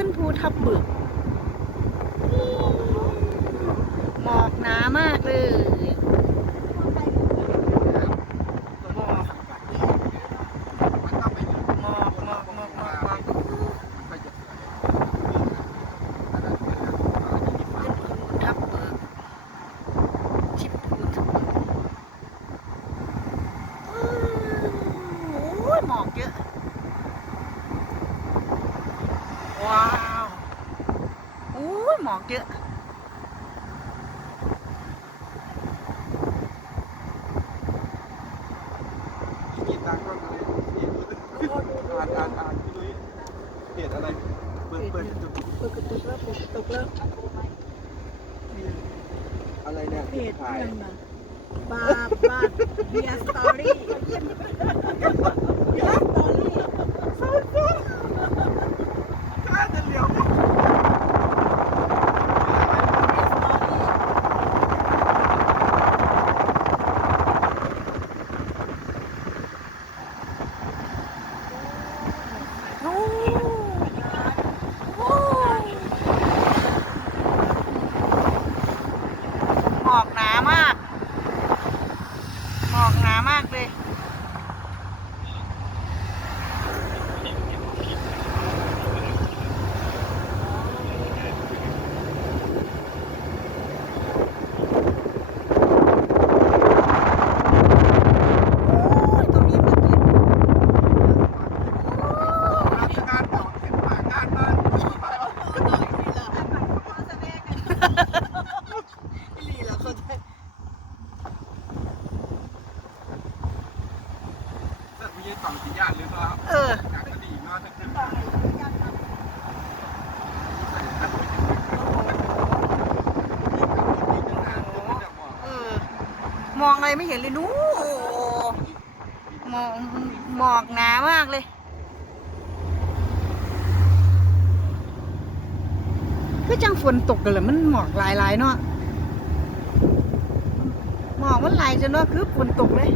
ขึ้นภูทับเบิกหมอกหนามากเลยหมอกหมอกหมอกหมอกหมอกหมอกภูทับเบิกชิดภูทับเบิกโอ้ยหมอกเยอะ ว้าวโอ้ย หมอกเยอะเหตุอะไรเปิดเปิดจุดเปิดกระตุกแล้วเปิดกระตุกแล้วอะไรเนี่ยเพจถ่ายนั่นน่ะบาบาเบียสตอรี่เบียสตอรี่ น่าจะเลี้ยวไม่ โอ้โอ้หมอกหนามาก หมอกหนามากเลย โอ้ยตรงนี้มืดเลย งานต่อเห็นหมางานมาก แต่พี่ยังต่อสีญาติหรือเปล่าเอออยากจะดีมากทั้งคืนเออ มองอะไรไม่เห็นเลยนู้มองหมอกหนามากเลยก็จังฝนตกกันเลยมันหมอกหลายๆเนาะหมอกมันหลายจนว่าคือฝนตกเลย